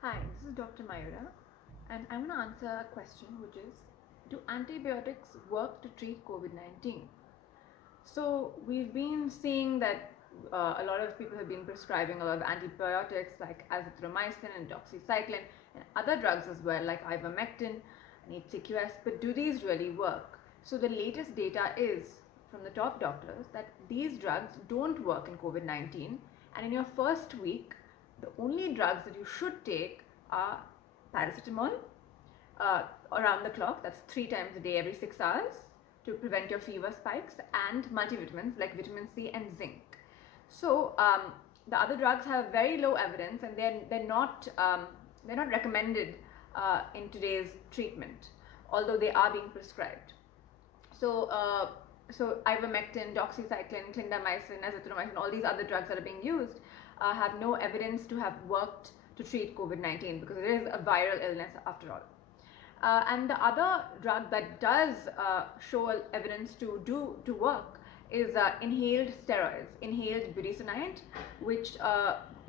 Hi, this is Dr. Mayura, and I want to answer a question which is, do antibiotics work to treat COVID-19? So we've been seeing that a lot of people have been prescribing a lot of antibiotics like azithromycin and doxycycline and other drugs as well like ivermectin and HCQS, but do these really work? So the latest data is from the top doctors that these drugs don't work in COVID-19, and in your first week the only drugs that you should take are paracetamol around the clock, that's 3 times a day every 6 hours, to prevent your fever spikes, and multivitamins like vitamin C and zinc. So the other drugs have very low evidence, and they're not recommended in today's treatment, although they are being prescribed. So ivermectin, doxycycline, clindamycin, azithromycin, all these other drugs that are being used have no evidence to have worked to treat COVID-19 because it is a viral illness after all. And the other drug that does show evidence to work is inhaled steroids, inhaled budesonide, which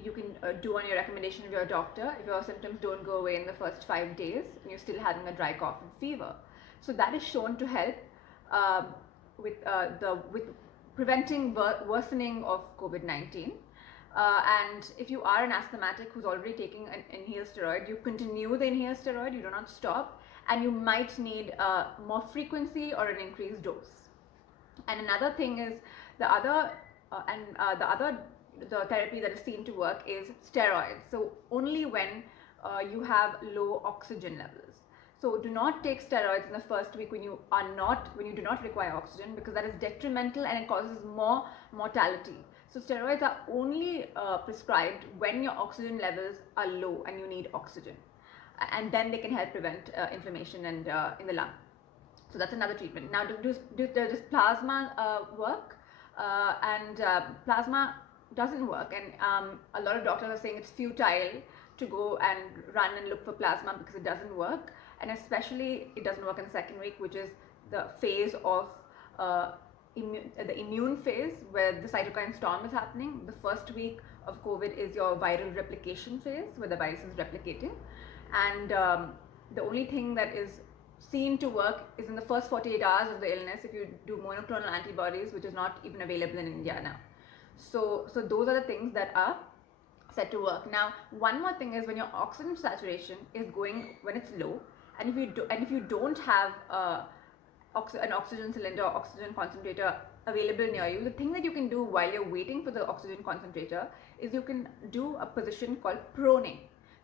you can do on your recommendation of your doctor if your symptoms don't go away in the first 5 days and you're still having a dry cough and fever. So that is shown to help with preventing worsening of COVID-19. And if you are an asthmatic who's already taking an inhaled steroid, you continue the inhaled steroid, you do not stop, and you might need more frequency or an increased dose. And another thing is the therapy that is seen to work is steroids. So only when you have low oxygen levels. So do not take steroids in the first week when you do not require oxygen, because that is detrimental and it causes more mortality. So steroids are only prescribed when your oxygen levels are low and you need oxygen, and then they can help prevent inflammation and in the lung. So that's another treatment. Now, does plasma work? Plasma doesn't work, and a lot of doctors are saying it's futile to go and run and look for plasma because it doesn't work, and especially it doesn't work in the second week, which is the phase of the immune phase where the cytokine storm is happening. The first week of COVID is your viral replication phase where the virus is replicating, and the only thing that is seen to work is in the first 48 hours of the illness if you do monoclonal antibodies, which is not even available in India now. So those are the things that are said to work. Now, one more thing is when your oxygen saturation is going when it's low, and if you don't have an oxygen cylinder or oxygen concentrator available near you, the thing that you can do while you're waiting for the oxygen concentrator is you can do a position called proning.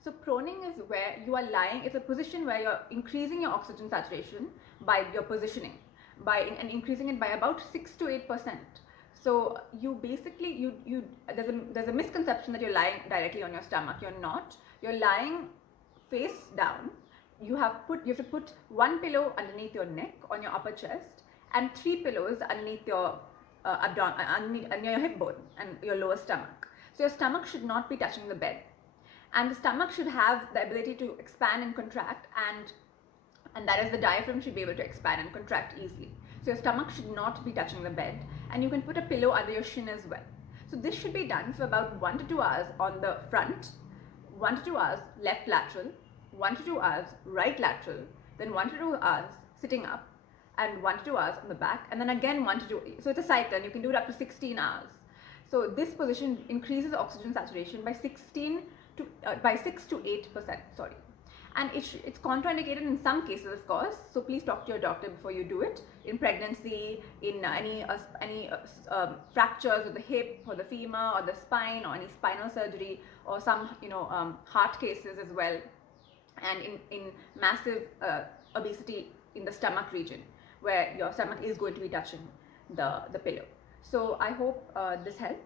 So proning is where you are lying. It's a position where you're increasing your oxygen saturation by your positioning, and increasing it by about 6 to 8%. So you basically there's a misconception that you're lying directly on your stomach. You're not. You're lying face down. You have to put one pillow underneath your neck on your upper chest and 3 pillows underneath your abdomen, near your hip bone and your lower stomach. So your stomach should not be touching the bed, and the stomach should have the ability to expand and contract, and that is the diaphragm should be able to expand and contract easily. So your stomach should not be touching the bed, and you can put a pillow under your shin as well. So this should be done for about 1 to 2 hours on the front, 1 to 2 hours left lateral, 1 to 2 hours right lateral, then 1 to 2 hours sitting up, and 1 to 2 hours on the back, and then again 1 to 2. So it's a cycle, and you can do it up to 16 hours. So this position increases oxygen saturation by 6 to 8%. Sorry. And it's contraindicated in some cases, of course. So please talk to your doctor before you do it. In pregnancy, in any fractures of the hip or the femur or the spine, or any spinal surgery, or some heart cases as well, and in massive obesity in the stomach region where your stomach is going to be touching the pillow. So I hope this helps.